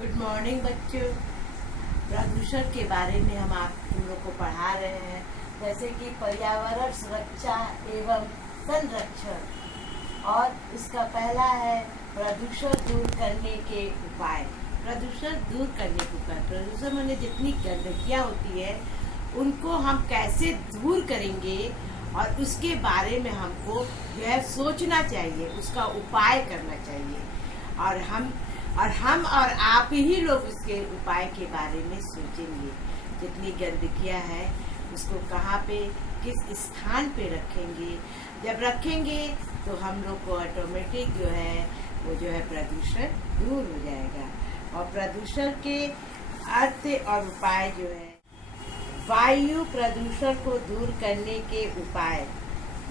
Good morning बच्चों। प्रदूषण के बारे में तुम लोग को पढ़ा रहे हैं, जैसे कि पर्यावरण सुरक्षा एवं संरक्षण। और इसका पहला है प्रदूषण दूर करने के उपाय। प्रदूषण दूर करने के उपाय, प्रदूषण माने जितनी गंदगियाँ होती है उनको हम कैसे दूर करेंगे और उसके बारे में हमको जो है सोचना चाहिए, उसका उपाय करना चाहिए। और हम और आप ही लोग उसके उपाय के बारे में सोचेंगे। जितनी गंदगियाँ है उसको कहाँ पे, किस स्थान पे रखेंगे। जब रखेंगे तो हम लोग को ऑटोमेटिक जो है वो जो है प्रदूषण दूर हो जाएगा। और प्रदूषण के अर्थ और उपाय जो है, वायु प्रदूषण को दूर करने के उपाय।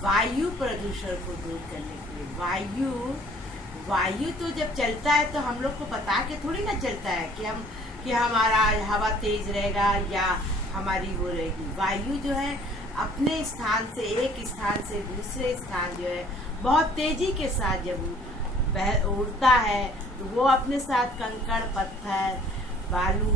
वायु प्रदूषण को दूर करने के लिए वायु तो जब चलता है तो हम लोग को बता के थोड़ी ना चलता है कि हमारा हवा तेज रहेगा या हमारी वो रहेगी। वायु जो है अपने स्थान से एक स्थान से दूसरे स्थान जो है बहुत तेजी के साथ जब उड़ता है तो वो अपने साथ कंकड़ पत्थर बालू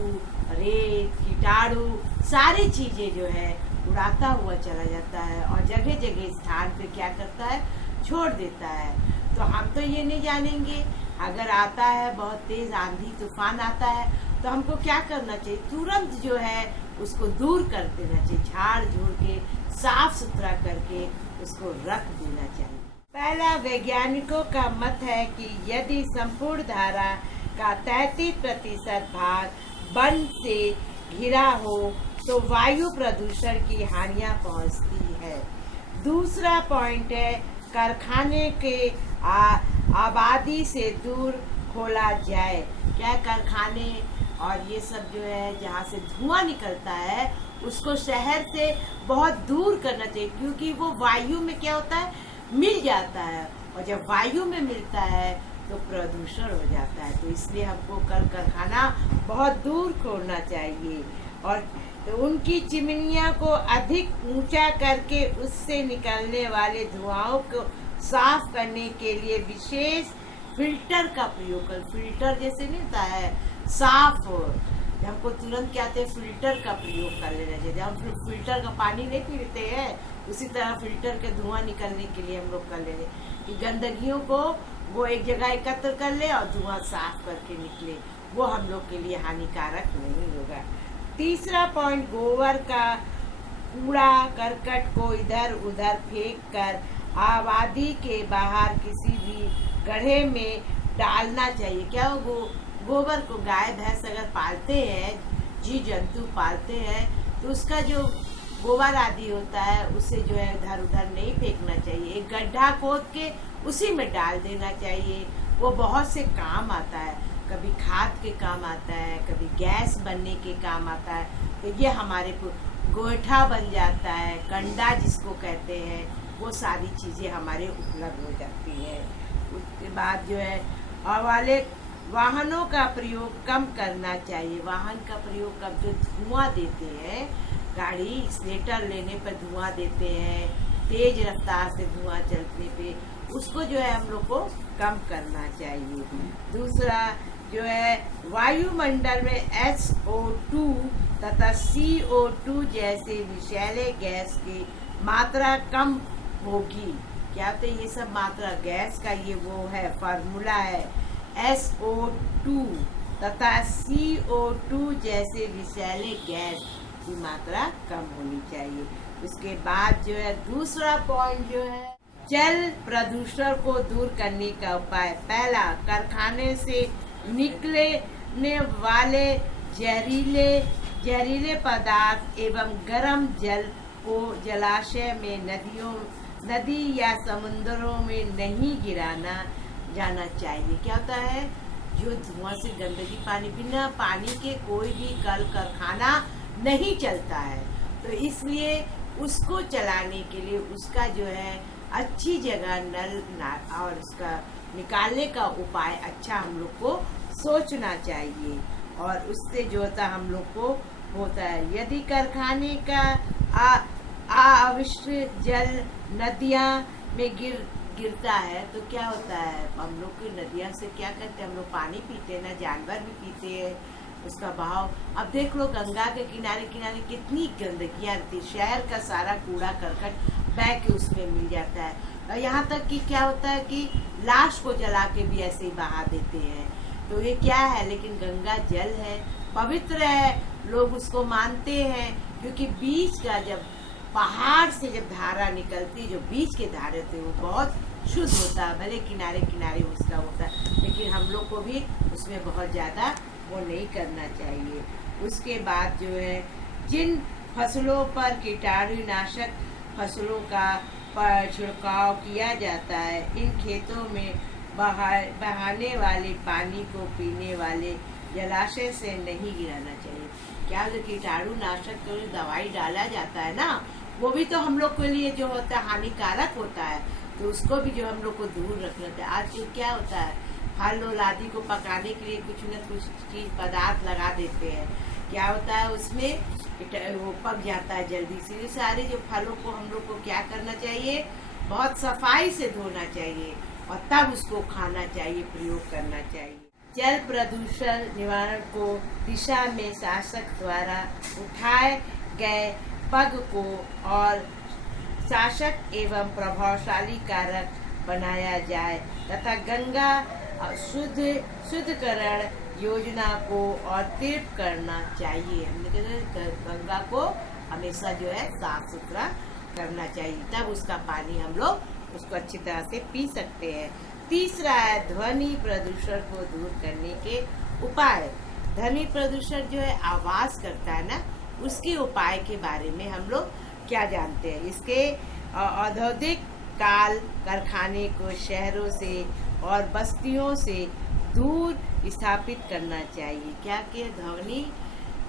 रेत कीटाणु सारी चीजें जो है उड़ाता हुआ चला जाता है और जगह जगह स्थान पे क्या करता है, छोड़ देता है। तो हम तो ये नहीं जानेंगे, अगर आता है बहुत तेज आंधी तूफान आता है तो हमको क्या करना चाहिए, तुरंत जो है उसको दूर कर देना चाहिए, झाड़ झूड़ के साफ सुथरा करके उसको रख देना चाहिए। पहला, वैज्ञानिकों का मत है कि यदि संपूर्ण धारा का 33% भाग वन से घिरा हो तो वायु प्रदूषण की हानियां पहुंचती है। दूसरा पॉइंट है, कारखाने के आबादी से दूर खोला जाए। क्या कारखाने और ये सब जो है जहाँ से धुआं निकलता है उसको शहर से बहुत दूर करना चाहिए, क्योंकि वो वायु में क्या होता है, मिल जाता है और जब वायु में मिलता है तो प्रदूषण हो जाता है। तो इसलिए हमको कल कारखाना बहुत दूर खोलना चाहिए और तो उनकी चिमनियों को अधिक ऊंचा करके उससे निकलने वाले धुआंओं को साफ करने के लिए विशेष फिल्टर का प्रयोग कर। फिल्टर जैसे नहीं होता है साफ हो, हमको तुरंत क्या आते हैं, फिल्टर का प्रयोग कर लेना चाहिए। जब हम फिल्टर का पानी नहीं पीते हैं उसी तरह फिल्टर के धुआं निकलने के लिए हम लोग कर लेंगे कि गंदगियों को वो एक जगह एकत्र कर ले और धुआं साफ करके निकले, वो हम लोग के लिए हानिकारक नहीं होगा। तीसरा पॉइंट, गोबर का कूड़ा करकट को इधर उधर फेंक कर आबादी के बाहर किसी भी गड्ढे में डालना चाहिए। क्या वो गोबर को गाय भैंस अगर पालते हैं, जीव जंतु पालते हैं, तो उसका जो गोबर आदि होता है उसे जो है इधर उधर नहीं फेंकना चाहिए, एक गड्ढा खोद के उसी में डाल देना चाहिए। वो बहुत से काम आता है, कभी खाद के काम आता है, कभी गैस बनने के काम आता है। तो ये हमारे को गोइठा बन जाता है, कंडा जिसको कहते हैं, वो सारी चीज़ें हमारे उपलब्ध हो जाती है। उसके बाद जो है वाले वाहनों का प्रयोग कम करना चाहिए। वाहन का प्रयोग कम, जो धुआं देते हैं, गाड़ी एक्सीलेटर लेने पर धुआं देते हैं, तेज रफ्तार से धुआं चलने पे, उसको जो है हम लोग को कम करना चाहिए। दूसरा जो है वायुमंडल में SO2 तथा CO2 जैसे विषैले गैस की मात्रा कम होगी। क्या होता है ये सब मात्रा, गैस का ये वो है फार्मूला है, SO2 तथा CO2 जैसे विषैले गैस की मात्रा कम होनी चाहिए। उसके बाद जो है दूसरा पॉइंट जो है जल प्रदूषण को दूर करने का उपाय। पहला, कारखाने से निकलने वाले जहरीले पदार्थ एवं गर्म जल को जलाशय में, नदी या समुद्रों में नहीं गिराना जाना चाहिए। क्या होता है, जो धुआं से गंदगी पानी, बिना पानी के कोई भी कल कारखाना नहीं चलता है, तो इसलिए उसको चलाने के लिए उसका जो है अच्छी जगह नल और उसका निकालने का उपाय अच्छा हम लोग को सोचना चाहिए और उससे जो होता हम लोग को होता है। यदि कारखाने का अवशिष्ट जल नदियाँ में गिरता है तो क्या होता है, हम लोग की नदियाँ से क्या करते हैं, हम लोग पानी पीते हैं ना, जानवर भी पीते हैं उसका बहाव। अब देख लो गंगा के किनारे किनारे कितनी गंदगी आती है, शहर का सारा कूड़ा करकट बह के उसमें मिल जाता है। और यहाँ तक कि क्या होता है कि लाश को जला के भी ऐसे ही बहा देते हैं। तो ये क्या है, लेकिन गंगा जल है, पवित्र है, लोग उसको मानते हैं, क्योंकि बीच का जब पहाड़ से जब धारा निकलती, जो बीच के धारे थे वो बहुत शुद्ध होता है, भले किनारे किनारे उसका होता है, लेकिन हम लोग को भी उसमें बहुत ज़्यादा वो नहीं करना चाहिए। उसके बाद जो है, जिन फसलों पर कीटाणुनाशक फसलों का छिड़काव किया जाता है, इन खेतों में बहाने वाले पानी को पीने वाले जलाशय से नहीं गिराना चाहिए। क्या जो कीटाणुनाशक का जो दवाई डाला जाता है ना, वो भी तो हम लोग के लिए जो होता है हानिकारक होता है, तो उसको भी जो हम लोग को दूर रखना चाहिए। आजकल क्या होता है, फल और आदि को पकाने के लिए कुछ न कुछ चीज पदार्थ लगा देते हैं, क्या होता है उसमें वो पक जाता है जल्दी से। ये सारे जो फलों को हम लोग को क्या करना चाहिए, बहुत सफाई से धोना चाहिए और तब उसको खाना चाहिए, प्रयोग करना चाहिए। जल प्रदूषण निवारण को दिशा में शासक द्वारा उठाए गए पग को और शासक एवं प्रभावशाली कारक बनाया जाए तथा गंगा शुद्धकरण योजना को और तीव्र करना चाहिए। हमने कहा गंगा को हमेशा जो है साफ सुथरा करना चाहिए, तब उसका पानी हम लोग उसको अच्छी तरह से पी सकते हैं। तीसरा है ध्वनि प्रदूषण को दूर करने के उपाय। ध्वनि प्रदूषण जो है आवाज करता है ना, उसके उपाय के बारे में हम लोग क्या जानते हैं। इसके औद्योगिक काल कारखाने को शहरों से और बस्तियों से दूर स्थापित करना चाहिए। क्या कि ध्वनि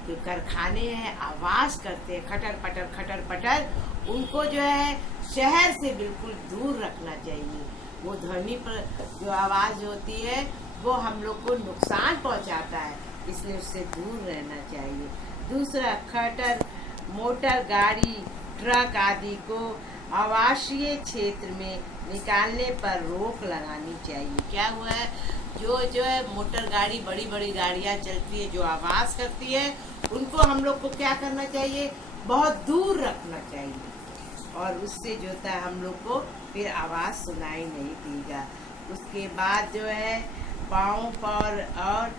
जो कारखाने हैं आवाज करते हैं खटर पटर, उनको जो है शहर से बिल्कुल दूर रखना चाहिए। वो ध्वनि पर जो आवाज होती है वो हम लोग को नुकसान पहुंचाता है, इसलिए उससे दूर रहना चाहिए। दूसरा, खटर मोटर गाड़ी ट्रक आदि को आवासीय क्षेत्र में निकालने पर रोक लगानी चाहिए। क्या हुआ है, जो है मोटर गाड़ी बड़ी बड़ी गाड़ियां चलती है जो आवाज करती है, उनको हम लोग को क्या करना चाहिए, बहुत दूर रखना चाहिए, और उससे जो होता है हम लोग को फिर आवाज सुनाई नहीं देगा। उसके बाद जो है पाँव पर और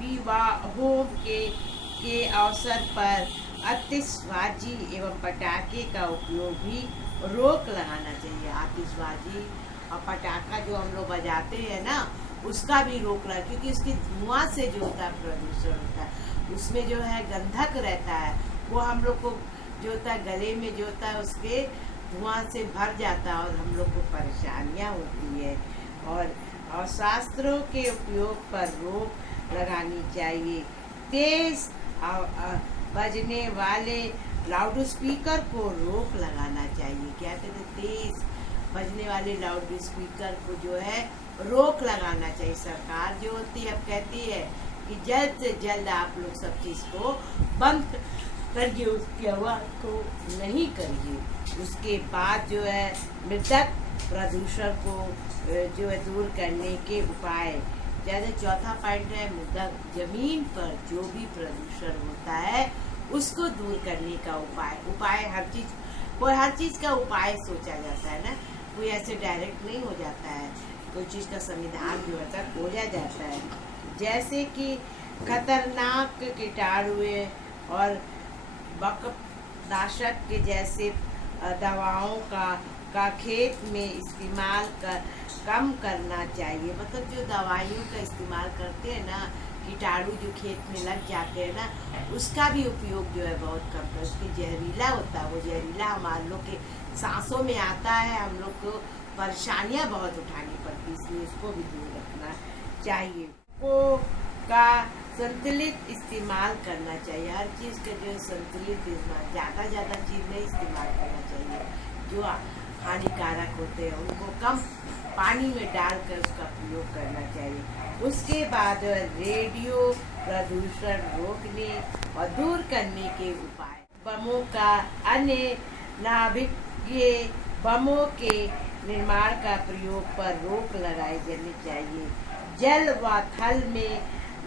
विवाहों के अवसर पर आतिशबाजी एवं पटाखे का उपयोग भी रोक लगाना चाहिए। आतिशबाजी और पटाखा जो हम लोग बजाते हैं ना, उसका भी रोक लगा, क्योंकि उसकी धुआं से जो होता है प्रदूषण होता है, उसमें जो है गंधक रहता है, वो हम लोग को जो होता है गले में जो होता है उसके धुआं से भर जाता है और हम लोग को परेशानियां होती है। और शास्त्रों के उपयोग पर रोक लगानी चाहिए। तेज बजने वाले लाउड स्पीकर को रोक लगाना चाहिए। क्या कहते हैं, तेज बजने वाले लाउड स्पीकर को जो है रोक लगाना चाहिए। सरकार जो होती है अब कहती है कि जल्द से जल्द आप लोग सब चीज को बंद करिए, उसकी आवाज को नहीं करिए। उसके बाद जो है मृतक प्रदूषण को जो है दूर करने के उपाय। जैसे चौथा पॉइंट है मृतक जमीन पर जो भी प्रदूषण होता है उसको दूर करने का उपाय हर चीज का उपाय सोचा जाता है ना, कोई ऐसे डायरेक्ट नहीं हो जाता है, कोई चीज का संविधान जो है खोजा जाता है। जैसे कि खतरनाक कीटाणु और बकनाशक के जैसे दवाओं का खेत में इस्तेमाल कम करना चाहिए। मतलब जो दवाइयों का इस्तेमाल करते हैं ना, कीटाणु जो खेत में लग जाते हैं ना, उसका भी उपयोग जो है बहुत कम कर। उसकी जहरीला होता है, वो जहरीला हमारे लोग के सांसों में आता है, हम लोग को परेशानियां बहुत उठानी पड़ती, इसलिए उसको भी दूर रखना चाहिए। का संतुलित इस्तेमाल करना चाहिए। हर चीज़ का जो है संतुलित इस्तेमाल, ज़्यादा चीज़ नहीं इस्तेमाल करना चाहिए। जो हानिकारक होते हैं उनको कम पानी में डालकर उसका प्रयोग करना चाहिए। उसके बाद रेडियो प्रदूषण रोकने और दूर करने के उपाय। बमों का अन्य नाभिकीय बमों के निर्माण का प्रयोग पर रोक लगाई जानी चाहिए। जल व थल में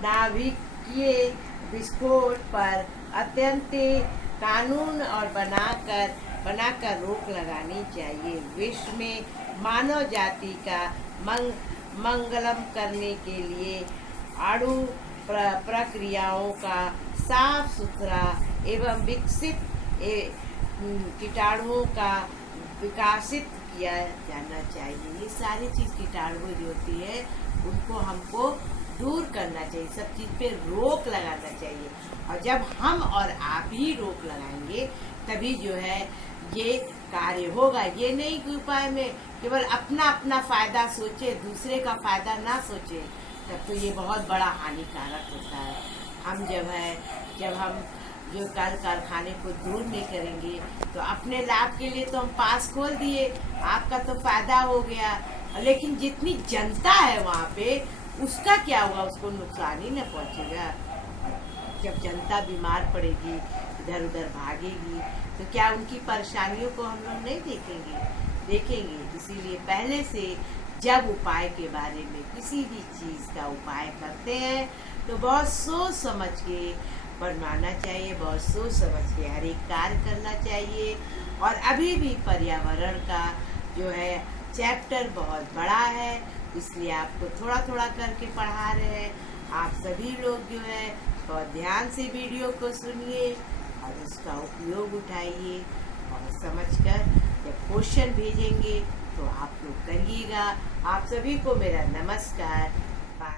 नाभिकीय विस्फोट पर अत्यंत कानून और बनाकर रोक लगानी चाहिए। विश्व में मानव जाति का मंगलम करने के लिए अणु प्रक्रियाओं का साफ सुथरा एवं विकसित कीटाणुओं का विकासित किया जाना चाहिए। ये सारी चीज़ कीटाणु जो होती है उनको हमको दूर करना चाहिए, सब चीज़ पे रोक लगाना चाहिए। और जब हम और आप ही रोक लगाएंगे तभी जो है ये कार्य होगा। ये नहीं कि उपाय में केवल अपना अपना फायदा सोचे, दूसरे का फायदा ना सोचे, तब तो ये बहुत बड़ा हानिकारक होता है। हम जब हम जो कल कारखाने को दूर नहीं करेंगे तो अपने लाभ के लिए तो हम पास खोल दिए, आपका तो फायदा हो गया, लेकिन जितनी जनता है वहाँ पे उसका क्या होगा, उसको नुकसान ही न पहुँचेगा। जब जनता बीमार पड़ेगी, इधर उधर भागेगी, तो क्या उनकी परेशानियों को हम लोग नहीं देखेंगे। इसीलिए पहले से जब उपाय के बारे में किसी भी चीज़ का उपाय करते हैं तो बहुत सोच समझ के बनवाना चाहिए, बहुत सोच समझ के हर एक कार्य करना चाहिए। और अभी भी पर्यावरण का जो है चैप्टर बहुत बड़ा है, इसलिए आपको थोड़ा थोड़ा करके पढ़ा रहे हैं। आप सभी लोग जो है बहुत ध्यान से वीडियो को सुनिए और उसका उपयोग उठाइए और समझकर जब क्वेश्चन भेजेंगे तो आप लोग करिएगा। आप सभी को मेरा नमस्कार। बाय।